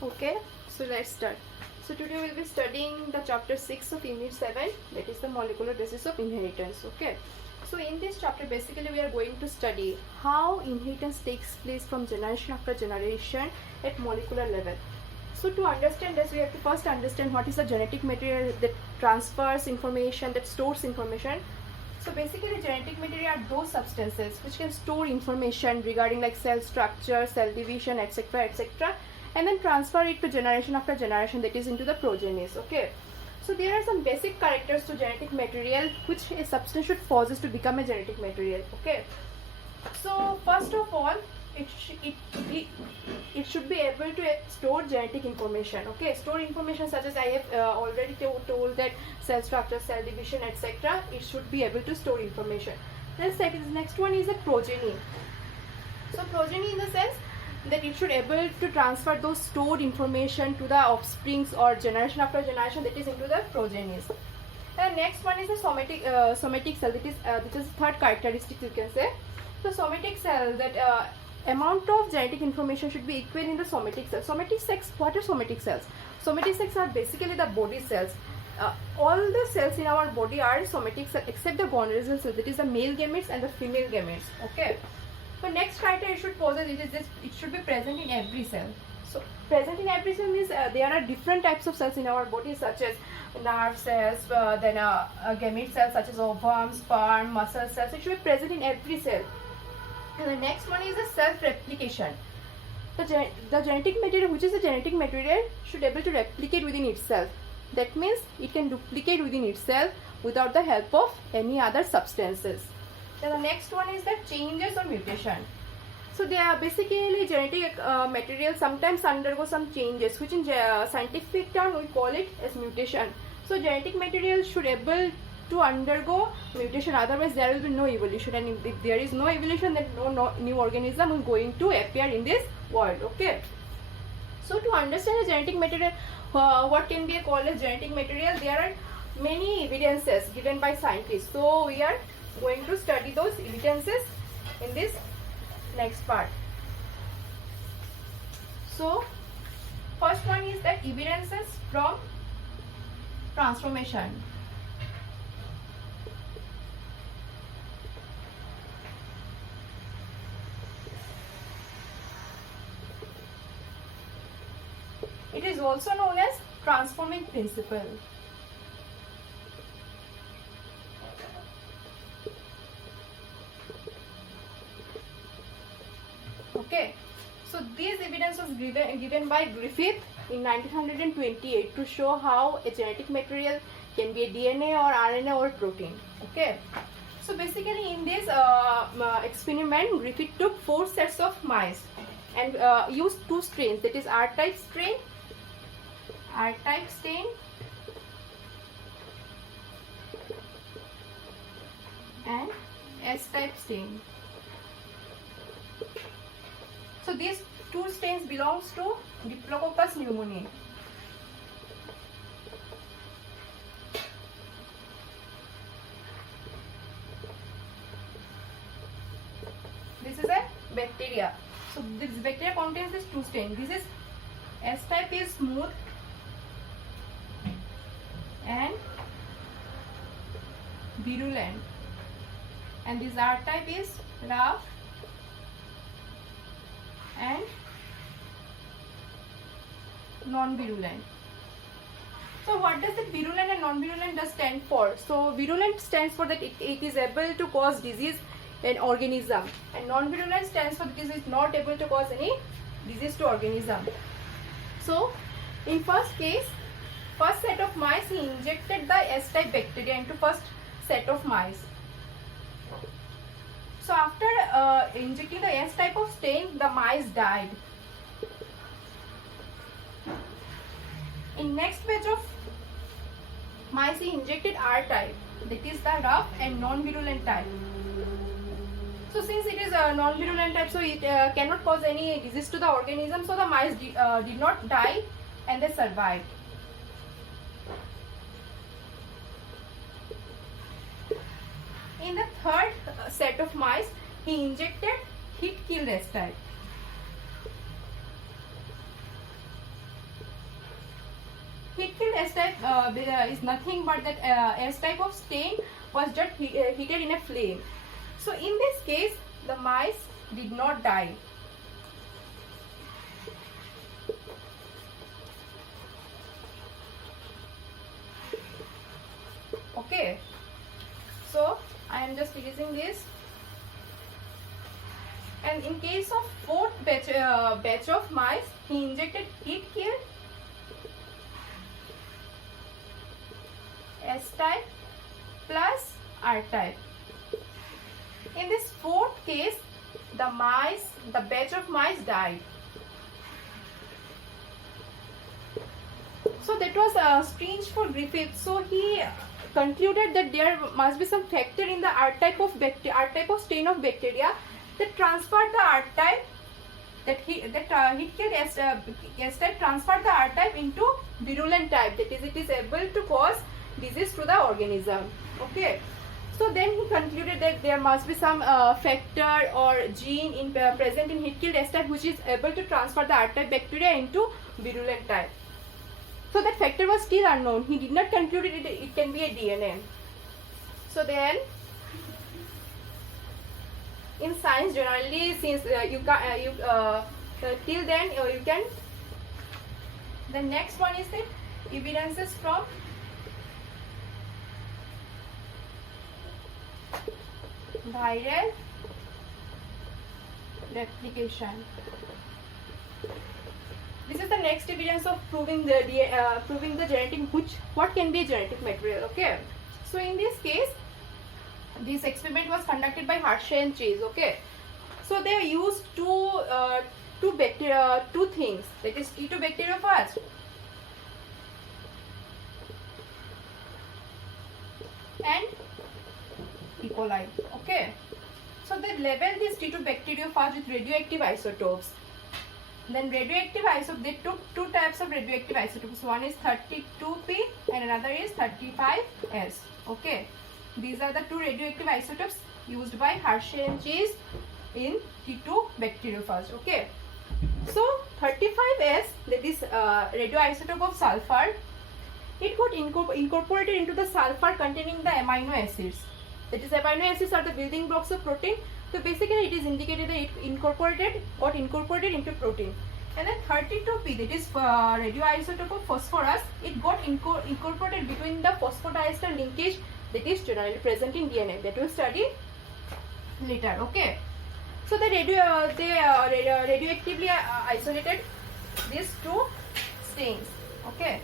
Okay, so let's start. So today we'll be studying the chapter 6 of unit 7, that is the molecular basis of inheritance. Okay, so in this chapter basically we are going to study how inheritance takes place from generation after generation at molecular level. So to understand this, we have to first understand what is the genetic material that transfers information, that stores information. So basically genetic material are those substances which can store information regarding like cell structure, cell division, etc, etc, and then transfer it to generation after generation, that is into the progenies. Okay, so there are some basic characters to genetic material which a substance should possess to become a genetic material. Okay, so first of all, it should be able to store genetic information. Okay, store information such as I have already told that cell structure, cell division, etc. It should be able to store information. Then next one is the progeny. So progeny in the sense that it should able to transfer those stored information to the offsprings or generation after generation, that is into the progenies. And next one is the somatic cell, that is the third characteristic you can say. So somatic cell, that amount of genetic information should be equal in the somatic cells. Somatic cells, what are somatic cells? Somatic cells are basically the body cells. All the cells in our body are somatic cells except the gonadal cells, that is the male gametes and the female gametes. Okay. So next criteria it should possess, it should be present in every cell. So present in every cell means there are different types of cells in our body such as nerve cells, then gamete cells such as ovum, sperm, muscle cells. It should be present in every cell. And the next one is the self-replication. The genetic material, which is the genetic material, should be able to replicate within itself. That means it can duplicate within itself without the help of any other substances. Then the next one is the changes or mutation. So they are basically genetic material sometimes undergo some changes, which in scientific term we call it as mutation. So genetic material should able to undergo mutation, otherwise there will be no evolution, and if there is no evolution, then no new organism is going to appear in this world. Okay, so to understand the genetic material, what can be called as genetic material, there are many evidences given by scientists. So we are going to study those evidences in this next part. So first one is that evidences from transformation. It is also known as transforming principle. Okay, so this evidence was given by Griffith in 1928 to show how a genetic material can be a DNA or RNA or protein. Okay, so basically in this experiment, Griffith took 4 sets of mice and used 2 strains, that is R-type strain and S-type strain. So these 2 strains belongs to Diplococcus pneumoniae. This is a bacteria. So this bacteria contains these 2 strains. This is S-type is smooth and virulent, and this R-type is rough and non-virulent. So what does it virulent and non-virulent does stand for? So virulent stands for that it is able to cause disease in organism, and non-virulent stands for that it is not able to cause any disease to organism. So in first case, first set of mice, he injected the S-type bacteria into first set of mice. So after injecting the S-type of strain, the mice died. In next batch of mice, he injected R-type, that is the rough and non-virulent type. So since it is a non-virulent type, so it cannot cause any disease to the organism, so the mice did not die and they survived. In the third set of mice, he injected heat-killed S-type. heat-killed S type is nothing but that S type of stain was just heated in a flame. So in this case, the mice did not die. Okay, so I am just erasing this. And in case of fourth batch of mice, he injected heat-killed S type plus R type. In this fourth case, the batch of mice died. So that was strange for Griffith. So he concluded that there must be some factor in the R type of stain of bacteria that transferred the R type, heat-killed S type transferred the R type into virulent type. That is, it is able to cause disease to the organism. Okay. So then he concluded that there must be some factor or gene present in heat-killed S type which is able to transfer the R type bacteria into virulent type. So that factor was still unknown. He did not conclude it can be a DNA. So then, in science generally, since till then you can. The next one is the evidences from viral replication. This is the next evidence of proving the genetic what can be a genetic material. Okay, so in this case, this experiment was conducted by Hershey and Chase. Okay, so they used two things, that is T2 bacteria first and E. coli. Okay, so they labeled this T2 bacteria first with radioactive isotopes. Then radioactive isotopes, they took two types of radioactive isotopes. One is 32P and another is 35S. Okay, these are the two radioactive isotopes used by Hershey and Chase in T2 bacteriophage. Okay, so 35S, that is radioisotope of sulfur, it got incorporated into the sulfur containing the amino acids. That is, amino acids are the building blocks of protein. So basically it is indicated that it got incorporated into protein. And then 32P, that is radioisotope of phosphorus, it got incorporated between the phosphodiester linkage that is generally present in DNA. That will study later. Okay, so they radioactively isolated these two stains. Okay,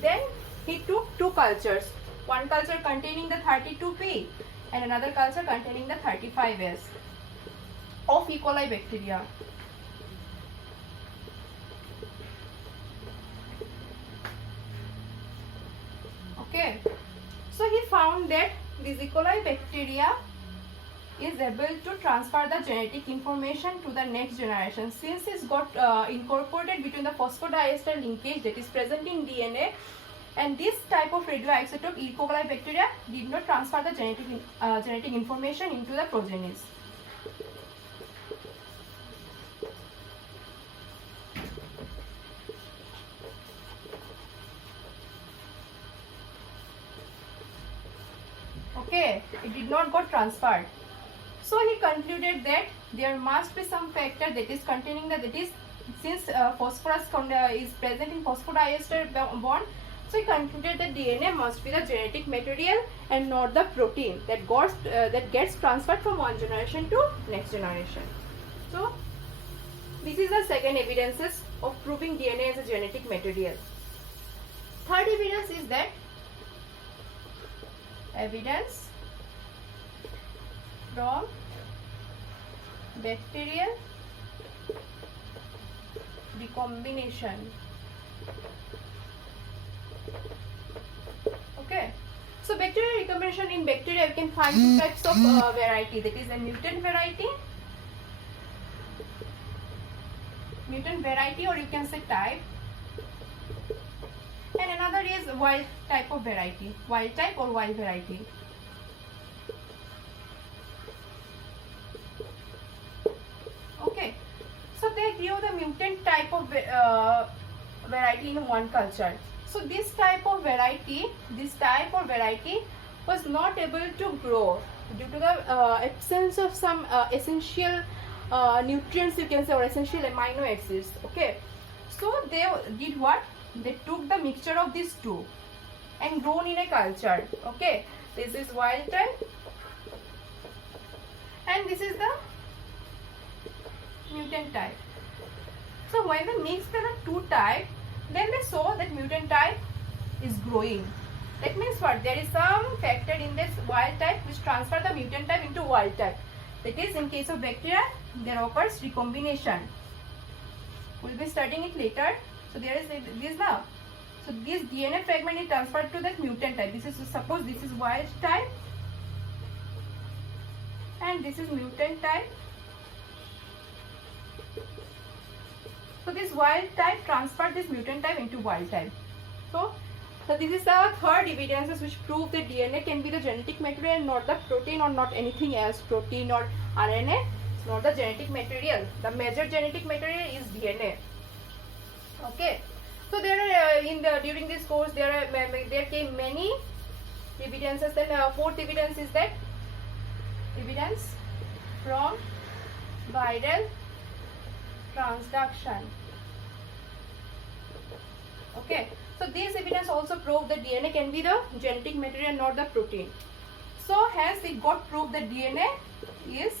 then he took two cultures, one culture containing the 32P and another culture containing the 35S of E. coli bacteria. Okay, so he found that this E. coli bacteria is able to transfer the genetic information to the next generation, since it's got incorporated between the phosphodiester linkage that is present in DNA. And this type of radioisotope, E. coli bacteria, did not transfer the genetic information into the progenies. Okay, it did not got transferred. So he concluded that there must be some factor that is containing that is, since phosphorus is present in phosphodiester bond. So he concluded that DNA must be the genetic material and not the protein that gets transferred from one generation to next generation. So this is the second evidences of proving DNA as a genetic material. Third evidence is that evidence from bacterial recombination. Okay, so bacterial recombination, in bacteria you can find two types of variety, that is a mutant variety or you can say type, and another is wild type of variety, wild type or wild variety. Okay, so they give the mutant type of variety in one culture. So this type of variety was not able to grow due to the absence of some essential nutrients, you can say, or essential amino acids. Okay, so they did what? They took the mixture of these two and grown in a culture. Okay, this is wild type and this is the mutant type. So when they mixed the two types, then they saw that mutant type is growing. That means what? There is some factor in this wild type which transfer the mutant type into wild type. That is, in case of bacteria, there occurs recombination. We'll be studying it later. So there is this now. So this DNA fragment is transferred to that mutant type. This is, suppose this is wild type and this is mutant type. So this wild type transferred this mutant type into wild type. So this is the third evidences which prove that DNA can be the genetic material and not the protein or not anything else. Protein or RNA is not the genetic material. The major genetic material is DNA. Okay. So there are during this course there came many evidences. Then fourth evidence is that evidence from viral transduction. Okay, so this evidence also proved that DNA can be the genetic material, not the protein. So hence it got proved that DNA is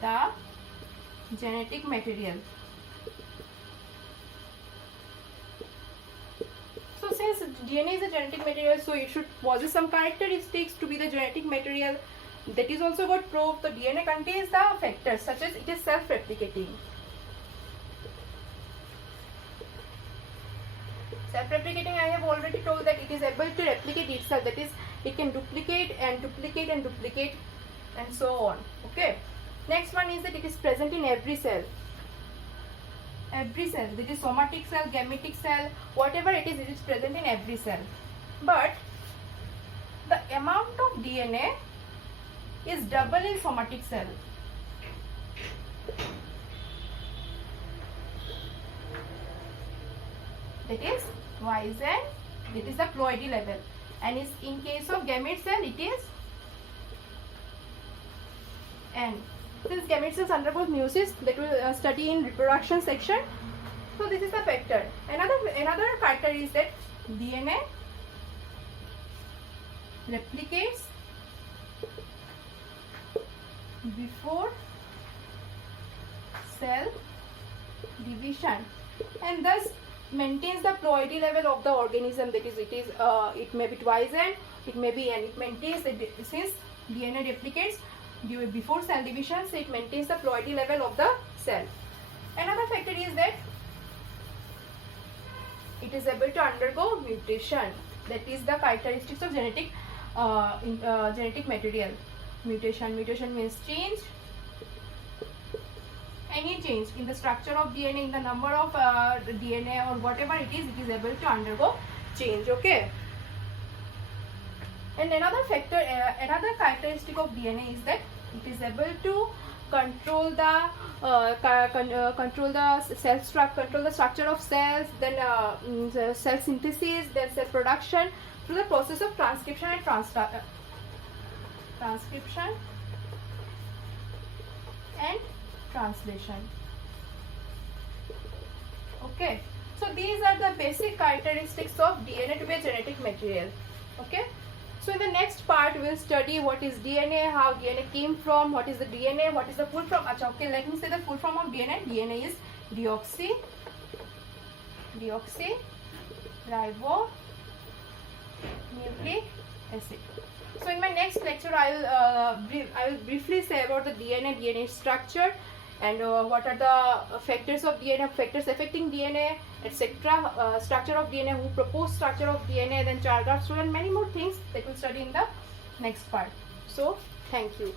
the genetic material. So since DNA is a genetic material, so it should possess some characteristics to be the genetic material. That is also got proved. The DNA contains the factors such as it is self-replicating. Self-replicating, I have already told that it is able to replicate itself. That is, it can duplicate and duplicate and duplicate and so on. Okay. Next one is that it is present in every cell. Every cell, that is somatic cell, gametic cell, whatever it is present in every cell. But the amount of DNA is double in somatic cell. That is Yz, that is the ploidy level, and is in case of gamete cell it is N. Since gamete cells undergoes meiosis, that will study in reproduction section. So this is the factor. Another factor is that DNA replicates before cell division and thus maintains the ploidy level of the organism. That is, it may be twice N, it may be N. It maintains the, since DNA replicates before cell division, so it maintains the ploidy level of the cell. Another factor is that it is able to undergo mutation. That is the characteristics of genetic material. Mutation means change. Any change in the structure of DNA, in the number of DNA or whatever it is able to undergo change. Okay. And another factor, another characteristic of DNA is that it is able to control the control the structure of cells, then cell synthesis, then cell production through the process of transcription and translation. Okay, so these are the basic characteristics of DNA to be a genetic material. Okay, so in the next part we will study what is DNA, how DNA came from, what is the DNA, what is the full form. Okay, let me say the full form of DNA. DNA is deoxyribonucleic acid. So in my next lecture I will briefly say about the DNA structure, and what are the factors of DNA, factors affecting DNA, etc. Structure of DNA, who proposed structure of DNA, then Chargaff rule, and many more things that we'll study in the next part. So thank you.